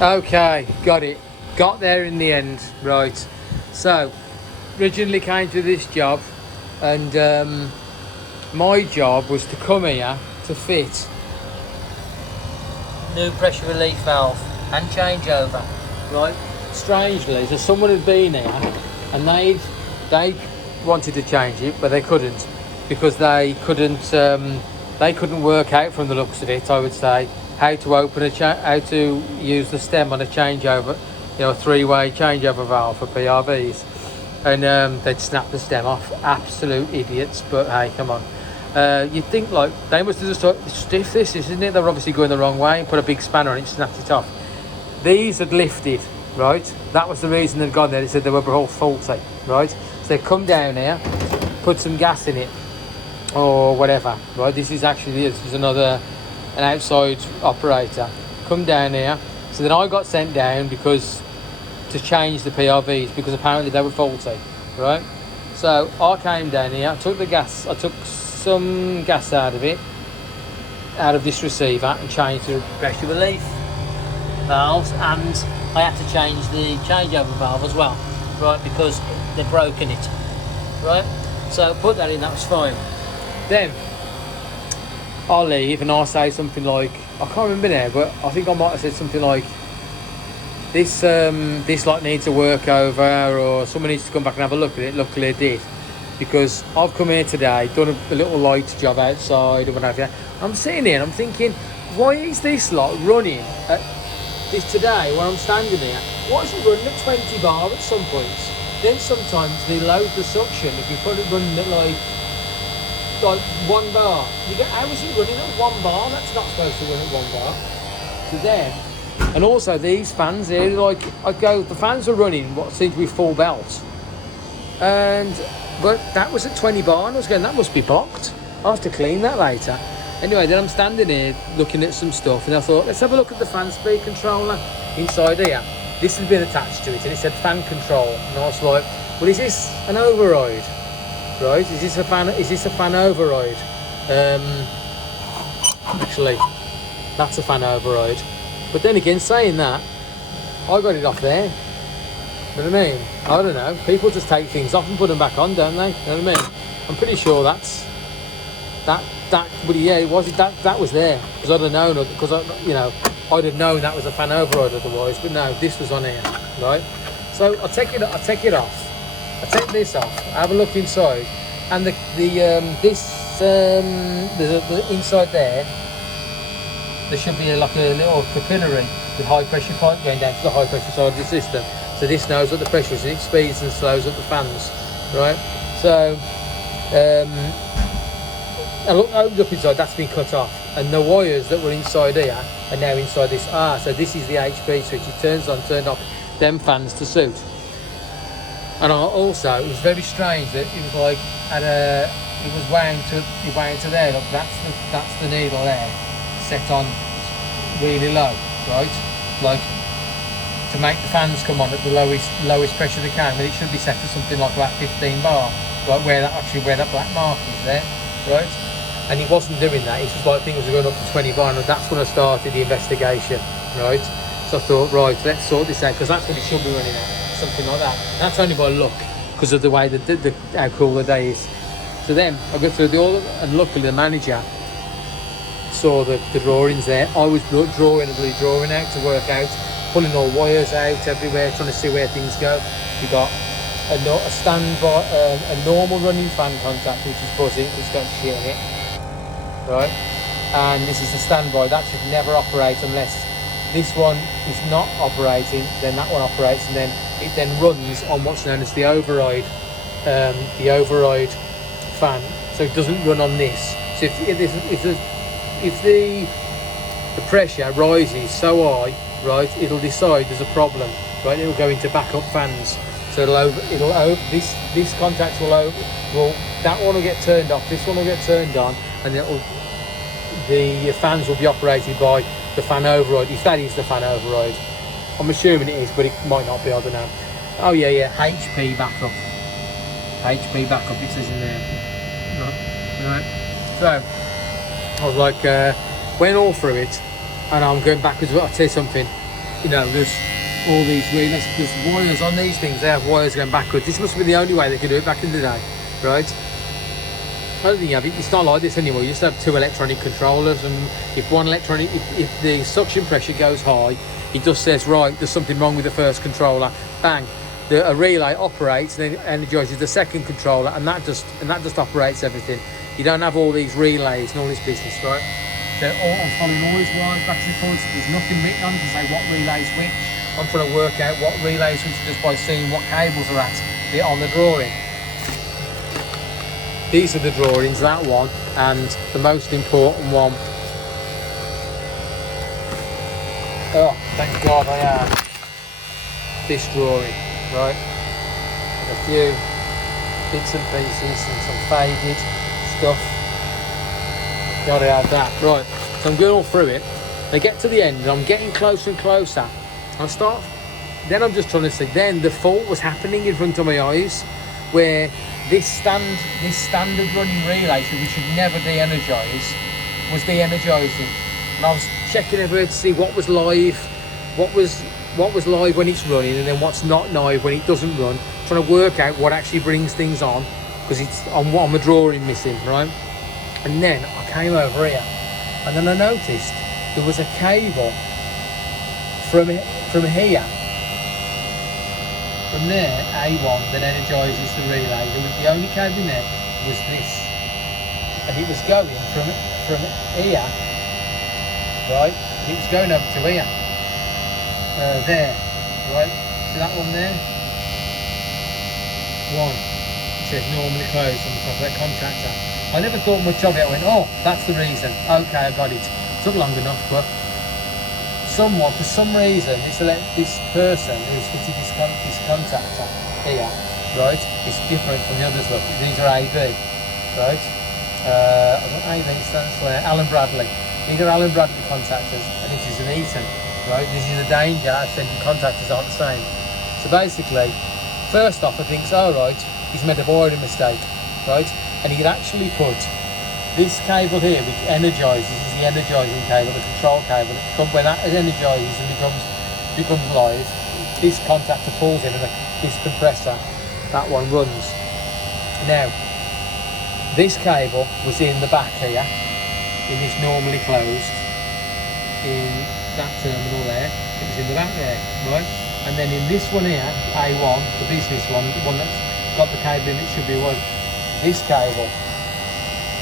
Okay, got it. Got there in the end, right. So, originally came to this job, and my job was to come here to fit new pressure relief valve and changeover, right. Strangely, so someone had been here and they wanted to change it, but they couldn't because they couldn't work out from the looks of it, I would say, how to open how to use the stem on a changeover, a three-way changeover valve for PRVs, and they'd snap the stem off. Absolute idiots, but hey, come on. You'd think like they must have just thought, stiff this, isn't it? They were obviously going the wrong way and put a big spanner on it, snapped it off. These had lifted, right? That was the reason they'd gone there. They said they were all faulty, right? So they'd come down here, put some gas in it, or whatever, right? This is an outside operator. Come down here. So then I got sent down to change the PRVs because apparently they were faulty, right? So I came down here, I took some gas out of this receiver and changed the pressure relief valves, and I had to change the changeover valve as well, right, because they'd broken it, right? So put that in, that was fine. Then I'll leave and I'll say something like, I can't remember now, but I think I might have said something like, this lot needs a work over, or someone needs to come back and have a look at it. Luckily they did, because I've come here today, done a little light job outside or what have you. I'm sitting here and I'm thinking, why is this lot running at this today when I'm standing here? Why is it running at 20 bar at some points? Then sometimes they load the suction if you put it running at like 1 bar. How is it running at 1 bar? That's not supposed to run at 1 bar. So then, and also these fans here, the fans are running what seems to be full belt, but that was at 20 bar, and I was going, that must be blocked. I'll have to clean that later. Anyway, then I'm standing here looking at some stuff, and I thought, let's have a look at the fan speed controller inside here. This has been attached to it, and it said fan control, and I was like, well, is this an override? Right? Is this a fan override? Actually, that's a fan override. But then again, saying that, I got it off there. You know what I mean? I don't know. People just take things off and put them back on, don't they? You know what I mean? I'm pretty sure that. But yeah, that was there, because I'd have known, because I'd have known that was a fan override otherwise. But no, this was on here, right? So I'll take it off. I take this off. I have a look inside, and the inside there should be like a little capillary with high pressure pipe going down to the high pressure side of the system. So this knows what the pressure is, and it speeds and slows up the fans, right? So I opened up inside, that's been cut off, and the wires that were inside here are now inside this. So this is the HP switch. It turns on, turned off them fans to suit. And also, it was very strange that it was like it was wound to there. Look, that's the needle there, set on really low, right? Like to make the fans come on at the lowest pressure they can. But it should be set to something like about 15 bar, right? Where that black mark is there, right? And it wasn't doing that. It's just like things were going up to 20 bar, and that's when I started the investigation, right? So I thought, right, let's sort this out, because that's what it should be running at. Something like that. And that's only by luck, because of the way how cool the day is. So then I go through and luckily the manager saw the drawings there. I was drawing out to work out, pulling all wires out everywhere, trying to see where things go. We got a standby, a normal running fan contact, which is buzzing, it's got shit in it, right? And this is the standby. That should never operate unless this one is not operating, then that one operates, and then it then runs on what's known as the override fan. So it doesn't run on this. So if the pressure rises so high, right, it'll decide there's a problem, right? It'll go into backup fans. So this contact will that one will get turned off, this one will get turned on, and the fans will be operated by the fan override, if that is the fan override. I'm assuming it is, but it might not be, I don't know. Oh yeah, HP backup, it says in there. Right. So I was like, went all through it, and I'm going backwards. I'll tell you something, you know, there's all these relays, there's wires on these things, they have wires going backwards. This must be the only way they could do it back in the day, right? I don't think you have it. It's not like this anymore. You used to have 2 electronic controllers, and if one electronic, if the suction pressure goes high, it just says, right, there's something wrong with the first controller. Bang, a relay operates and then energizes the second controller, and that just operates everything. You don't have all these relays and all this business, right? I'm following all these wires back and forth. There's nothing written on to say what relays which. I'm trying to work out what relays which just by seeing what cables are at on the drawing. These are the drawings, that one, and the most important one. Oh, thank God I have this drawing, right? And a few bits and pieces and some faded stuff. Gotta have that. Right, so I'm going all through it. I get to the end and I'm getting closer and closer. Then I'm just trying to see, then the fault was happening in front of my eyes, where this standard running relay, so we should never de-energise, was de-energising. And I was checking everywhere to see what was live, what was live when it's running, and then what's not live when it doesn't run, trying to work out what actually brings things on, because it's on what I'm drawing missing, right? And then I came over here, and then I noticed there was a cable from here, from there, A1, that energises the relay. The only cable in there was this, and it was going from here, right? And it was going over to here, there, right? See that one there? One. It says normally closed on the top of that contactor. I never thought much of it. I went, oh, that's the reason. Okay, I got it. Took long enough, but someone, for some reason, this person who's fitted this contactor here, right, is different from the others. Look, these are AB, right? I don't know, AB stands for Allen Bradley. These are Allen Bradley contactors, and this is an Eaton, right? This is the danger of thinking contactors aren't the same. So basically, first off, I think, oh right, he's made a wiring mistake, right? And he'd actually put this cable here, which energises, is the energising cable, the control cable. When that energises and becomes live, this contactor pulls in, and this compressor, that one runs. Now, this cable was in the back here, in this normally closed, in that terminal there. It was in the back there, right? And then in this one here, A1, the business one, the one that's got the cable in, it should be one. This cable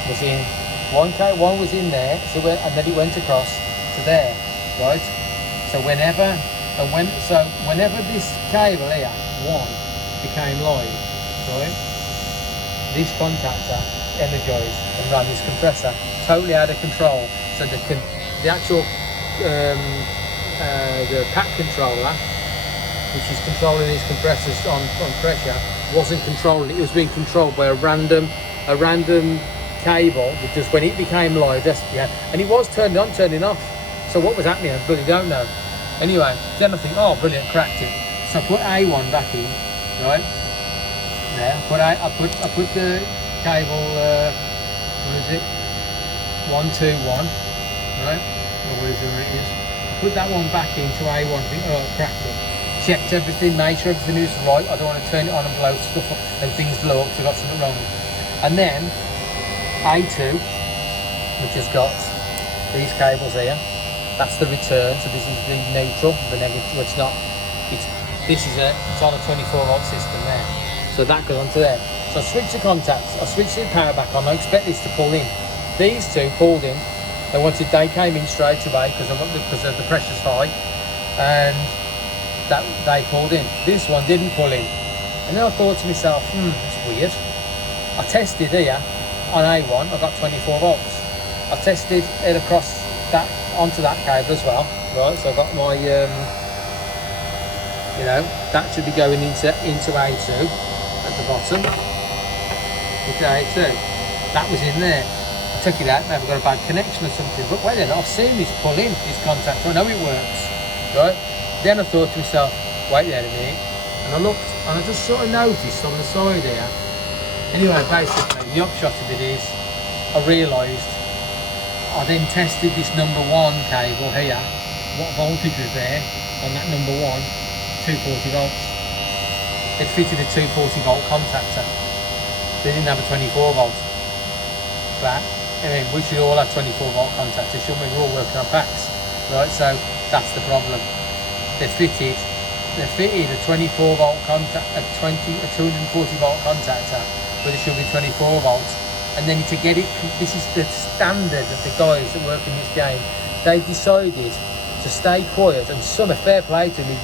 was in one was in there, and then it went across to there, right? So whenever this cable here, one, became live, right? This contactor energised and ran this compressor totally out of control. So the actual the pack controller, which is controlling these compressors on pressure, wasn't controlling it. It was being controlled by a random cable, because when it became live, and it was turning on, turning off. So what was happening, I really don't know. Anyway, then I think, oh brilliant, cracked it. So I put A1 back in, right? There, I put the cable, what is it? 121, right? Or whatever it is. I put that one back into A1, I think, oh, I cracked it. Checked everything, made sure everything was right. I don't want to turn it on and blow stuff up and things blow up, so I got something wrong. And then A2, which has got these cables here, that's the return. So this is the neutral, the negative. Well, it's not. It's on a 24-volt system there. So that goes onto there. So I switched the contacts. I switched the power back on. I expect this to pull in. These two pulled in. They came in straight away because the pressure's high, and that they pulled in. This one didn't pull in. And then I thought to myself, that's weird. I tested here on A1, I got 24 volts. I tested it across that onto that cable as well, right? So I got my, that should be going into A2 at the bottom. Into A2. That was in there. I took it out, maybe got a bad connection or something. But wait a minute, I've seen this pull in, this contactor. I know it works, right? Then I thought to myself, wait there a minute. And I looked, and I just sort of noticed on the side here. Anyway, basically, the upshot of it is, I realised, I then tested this number 1 cable here, what voltage was there on that number one, 240 volts. They fitted a 240 volt contactor. They didn't have a 24 volt. But I mean, we should all have 24 volt contactors, shouldn't we? We're all working on packs, right? So that's the problem. They fitted a 24 volt contact, a 240 volt contactor, but it should be 24 volts. And then to get it, this is the standard of the guys that work in this game. They decided to stay quiet, and some are fair play to him. He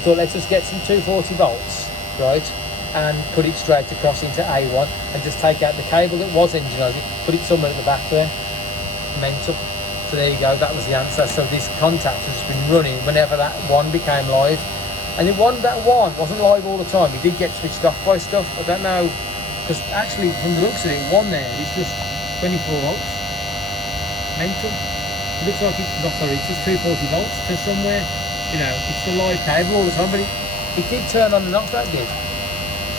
thought, let's just get some 240 volts, right, and put it straight across into A1, and just take out the cable that was engine loaded, put it somewhere at the back there. Mental. So there you go, that was the answer. So this contactor has been running whenever that one became live, and that one wasn't live all the time. It did get switched off by stuff. I don't know, because actually from the looks of it, one there is just 24 volts. Mental. It looks like it's just 240 volts to somewhere. You know, it's the live cable all the time, but it did turn on and off. That did.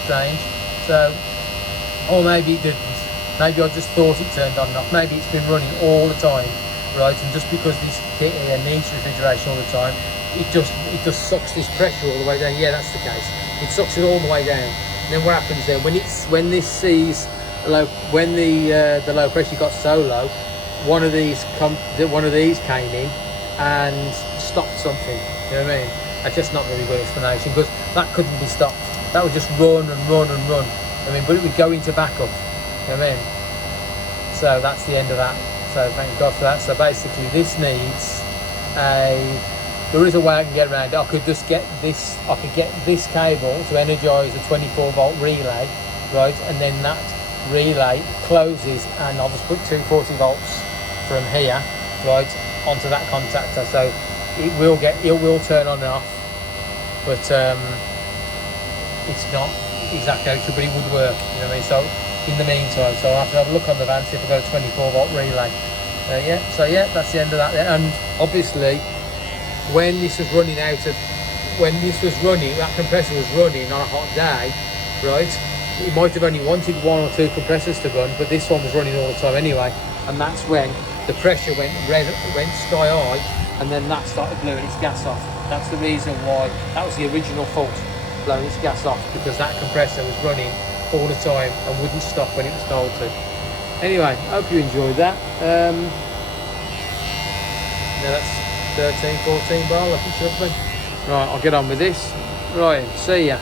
Strange. So, or maybe it didn't. Maybe I just thought it turned on and off. Maybe it's been running all the time, right? And just because this kit here needs refrigeration all the time, it just sucks this pressure all the way down. Yeah, that's the case. It sucks it all the way down. And then what happens then when this sees when the low pressure got so low, one of these came in and stopped something. You know what I mean? That's just not a very good explanation, because that couldn't be stopped. That would just run and run and run. I mean, but it would go into backup. You know what I mean? So that's the end of that. So thank God for that. So basically, this needs there is a way I can get around it. I could get this cable to energise a 24 volt relay, right? And then that relay closes, and I'll just put 240 volts from here, right, onto that contactor. So it will turn on and off, but it's not exactly how it should, but it would work. You know what I mean? So in the meantime, so I'll have to have a look on the van, see if I've got a 24 volt relay. Yeah, that's the end of that. And obviously, when this was running, that compressor was running on a hot day, right? It might have only wanted one or two compressors to run, but this one was running all the time anyway. And that's when the pressure went sky high, and then that started blowing its gas off. That's the reason why. That was the original fault, blowing its gas off, because that compressor was running all the time and wouldn't stop when it was told to. Anyway, hope you enjoyed that. Now that's 13, 14 bar, like it should be. Right, I'll get on with this. Right, see ya.